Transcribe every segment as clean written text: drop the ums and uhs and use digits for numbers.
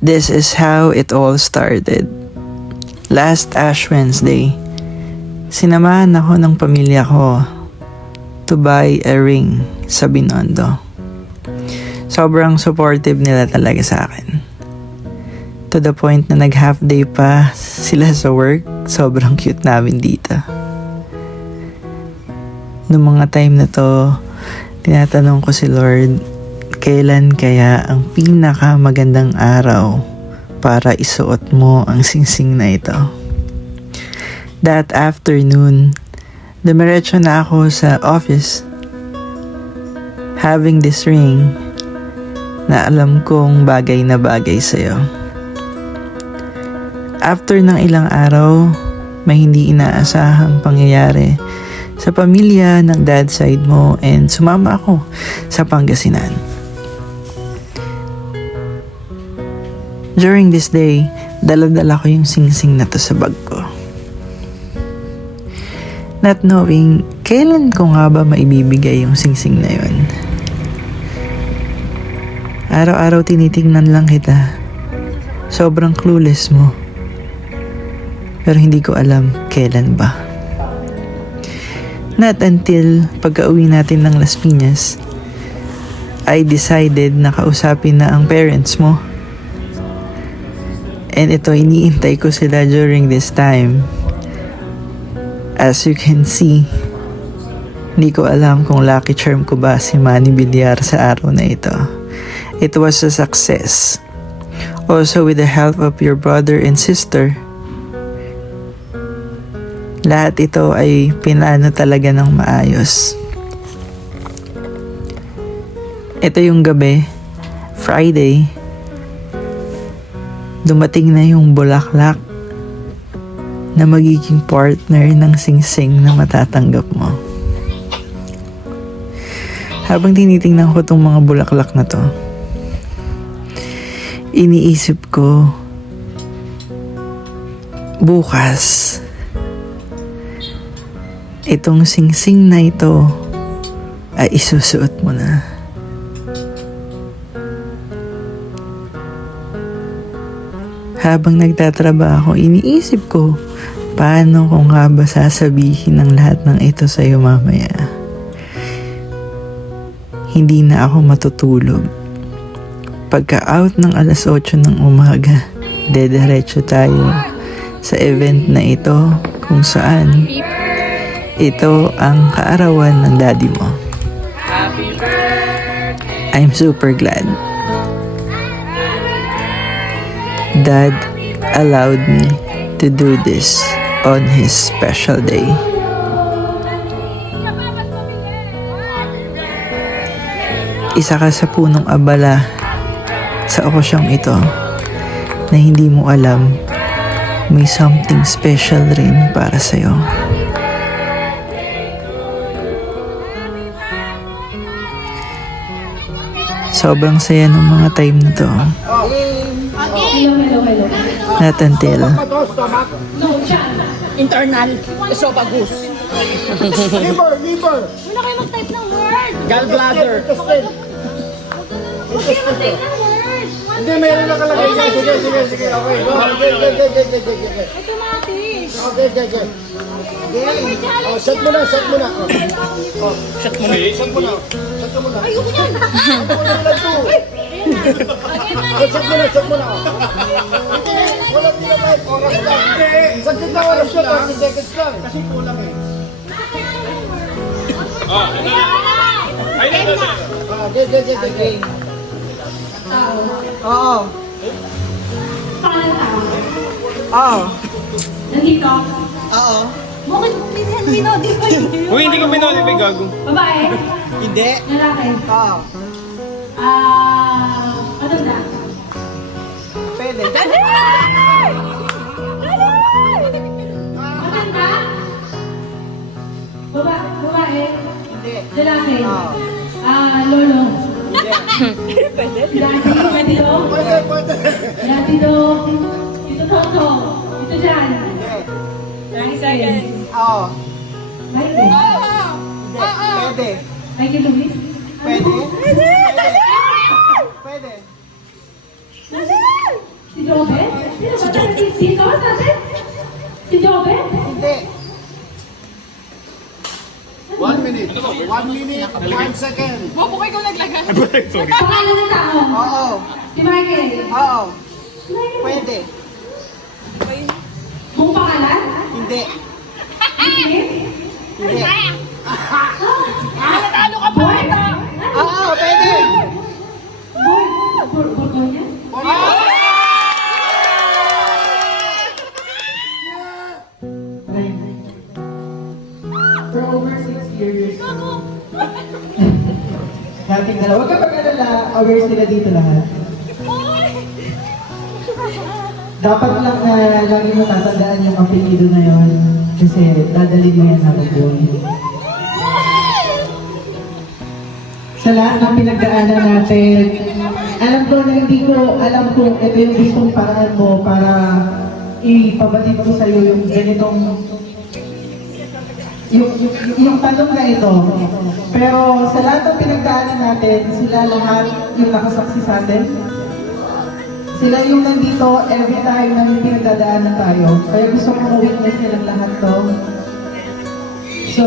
This is how it all started. Last Ash Wednesday, sinamahan ako ng pamilya ko to buy a ring sa Binondo. Sobrang supportive nila talaga sa akin. To the point na nag-half day pa sila sa work. Sobrang cute namin dito. Noong mga time na to, tinatanong ko si Lord, kailan kaya ang pinaka magandang araw para isuot mo ang singsing na ito? That afternoon, dumiretso na ako sa office having this ring na alam kong bagay na bagay sa'yo. After ng ilang araw, may hindi inaasahang pangyayari sa pamilya ng dad side mo and sumama ako sa Pangasinan. During this day, dala-dala ko yung singsing na to sa bag ko. Not knowing, kailan ko nga ba maibibigay yung singsing na yun? Araw-araw tinitingnan lang kita. Sobrang clueless mo. Pero hindi ko alam kailan ba. Not until pagka-uwi natin ng Las Piñas, I decided na kausapin na ang parents mo. And ito, iniintay ko sila during this time. As you can see, hindi ko alam kung lucky charm ko ba si Manny Villar sa araw na ito. It was a success. Also with the help of your brother and sister. Lahat ito ay pinano talaga ng maayos. Ito yung gabi, Friday. Dumating na yung bulaklak na magiging partner ng singsing na matatanggap mo. Habang tinitingnan ko tong mga bulaklak na to, iniisip ko, bukas, itong singsing na ito ay isusuot mo na. Habang nagtatrabaho, iniisip ko, paano ko nga ba sasabihin ang lahat ng ito sa'yo mamaya? Hindi na ako matutulog. Pagka out ng alas 8 ng umaga, dediretso tayo sa event na ito kung saan ito ang kaarawan ng daddy mo. I'm super glad. Dad allowed me to do this on his special day. Isa ka sa punong abala sa okasyong ito na hindi mo alam may something special rin para sa'yo. Sobrang saya ng mga time na to. Not until internal esophagus. Liver. Wala kayo mag-type ng word. Gallbladder. Huwag kayo mag-type ng word. Hindi, meron na kalagay. Sige. Okay. Automatic. Okay. Oh, set mo na. Shot mo na. Set mo na. Ayoko yan. Set mo na. Wala naman. Oras lang. Saglit na oras yun. 30 seconds lang. Kasi kulang eh. Okay. Oo. Oo. Nandito. Oo. Bakit minodify yun? Uy, hindi ko minolipay, gago. Babae? Hindi. Lalaki? Oo. Matanda? Pwede. Matanda? Babae? Hindi. Lalaki? Oo. Lolo? Pwede. Pwede do? Pwede. Dati do? Ito Toto? Ito dyan? Hindi. 30 seconds. Oo. Michael? Pwede. Michael Luis? Pwede. Pwede. Pwede. Si Jobet? Sino ba talaga dito natin? Si Jobet? Hindi. 1 minute. 1 minute, 1 second. Pangalan ng tao? Oo. Si Michael? Oo. Si Michael? Pwede. Buong pangalan? Hindi. Hindi? Hindi. Boy? Oo, pwede. Boy? Borgonya? For over 6 years. Dating dalawa. Huwag ka mag-alala, aware sila dito lahat. Dapat lang na lagi mo tatandaan yung apelido na yon kasi dadalhin mo yan sa bubuhay. Sa lahat ng pinagdaanan natin, alam ko na hindi ko alam kung ito yung gustong paraan mo para ipabatid ko sa'yo yung ganitong yung tanong na ito. Pero sa lahat ng pinagdaanan natin, sila lahat yung nakasaksi sa atin. Sila yung nandito every time na may pinagdadaanan tayo. Kaya gusto ko ma-witness nilang lahat to. So,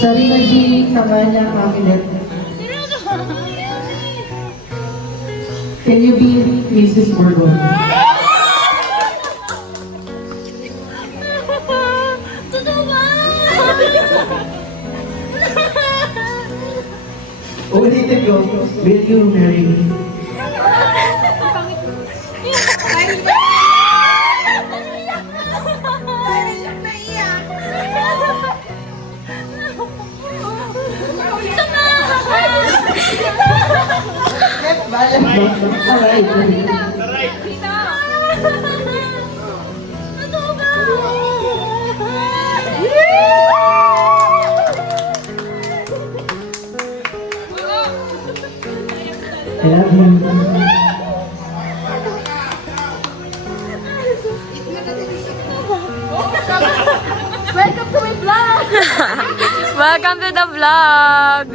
Sarina G, Kamanya, Kamilet. Can you be Mrs. Morgan? Ulitin ko, will you marry me? Alright. I love you. Welcome to my vlog! Welcome to the vlog!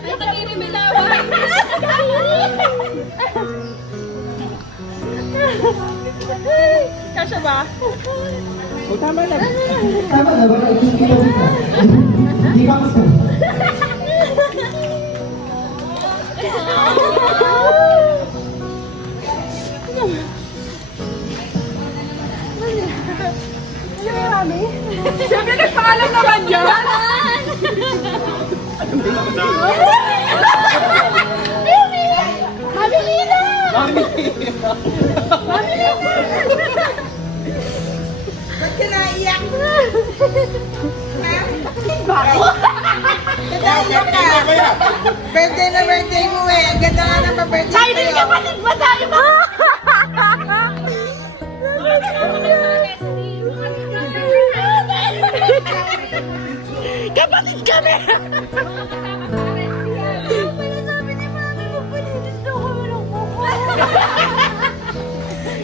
Ay, kadiri may lawa! Kasya ba? O, tama lang. Tama na ba? Ikikita ka. Hindi ka kasi. Siyempre, nagpangalan naman yun! Mami Lina! Mami Lina! Ba't ka naiyak? Bakit? Naiyak ka. Birthday na birthday mo eh. Ang ganda nga ng pa-birthday ko. Silent ka pa! Ba tayo ba? Kapatid kami! Pinasabi ni Mami mo, palinis daw kami ng kuko.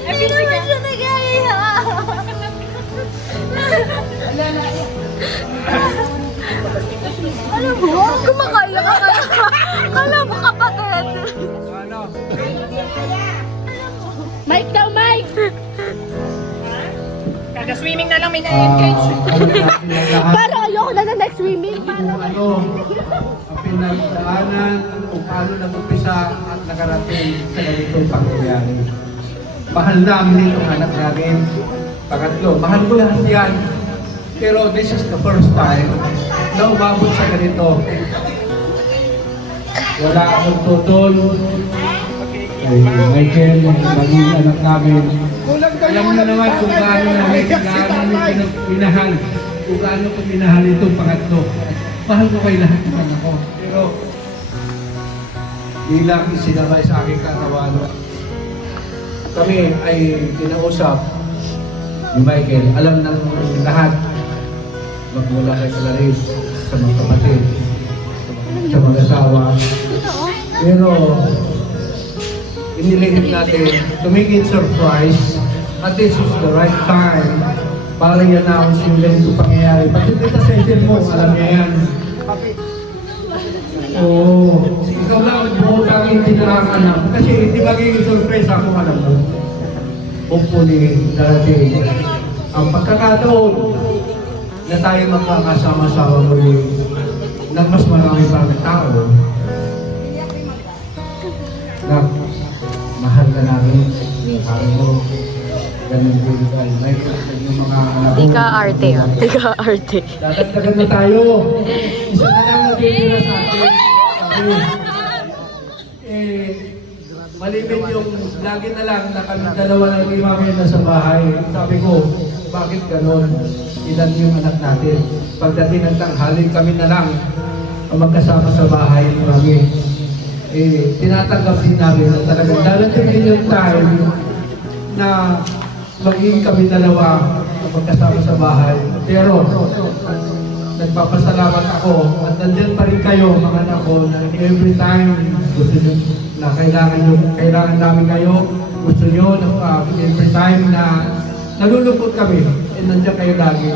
Hindi naman siya nag-aya. Alam mo, kumakaya ka na. Alam mo, kapatid. Mike daw, Mike! Kaka-swimming na lang may na-engage. Para ayoko na next swimming. Kung ano, ang pinagdaanan, kung paano nag-umpisa at nakarating sa ganitong pangyayari. Mahal namin itong anak namin. Pangatlo, mahal ko lahat yan. Pero this is the first time na umabot sa ganito. Wala akong tutol. Kay Michael, maging anak namin. Alam mo na naman kung gaano namin pinahal. Kung gaano ko pinahal itong pangatlo. Mahal ko kay lahat ng anak ko. Pero bilang isinamay sa aking katawan, kami ay kinausap ni Michael. Alam ng lahat magmula kay Clarice sa mga kapatid, sa mga asawa. Pero inilihit natin to make it surprise at this is the right time para i-announce yung ganito pangyayari. Pati dito sa itin mo, alam niya yan. So, tinarakan na. Kasi hindi magiging surprise kung alam mo. Hopefully, darating ang pagkakataon na tayo magkakasama-sama muli ng mas marami pang tao na mahal ka namin, mahal mo, ganun din tayo. Yung mga anak Di ka arte ah. Di ka arte. Dadagdagan na tayo. Isa na lang natitira sa atin. Sabi, malimit yung lagi na lang na kami dalawa ng imamin na sa bahay. Sabi ko, bakit ganon? Ilan yung anak natin? Pagdating ng tanghali, kami na lang ang magkasama sa bahay. Marami. Tinatanggap din namin na talagang darating din yung time na magiging kami dalawa ang magkasama sa bahay. Pero, nagpapasalamat ako at nandiyan pa rin kayo, mga anak ko, na every time gusto nyo na kailangan namin kayo, gusto nyo na every time na nalulungkot kami, nandiyan kayo lagi.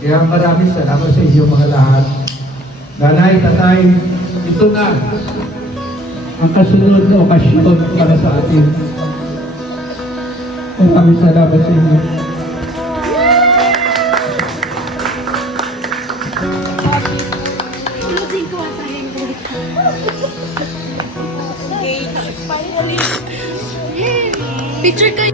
Kaya maraming salamat sa inyo mga lahat. Nanay, tatay, ito na ang kasunod na okasyon para sa atin. Maraming salamat sa inyo. Picture kayo.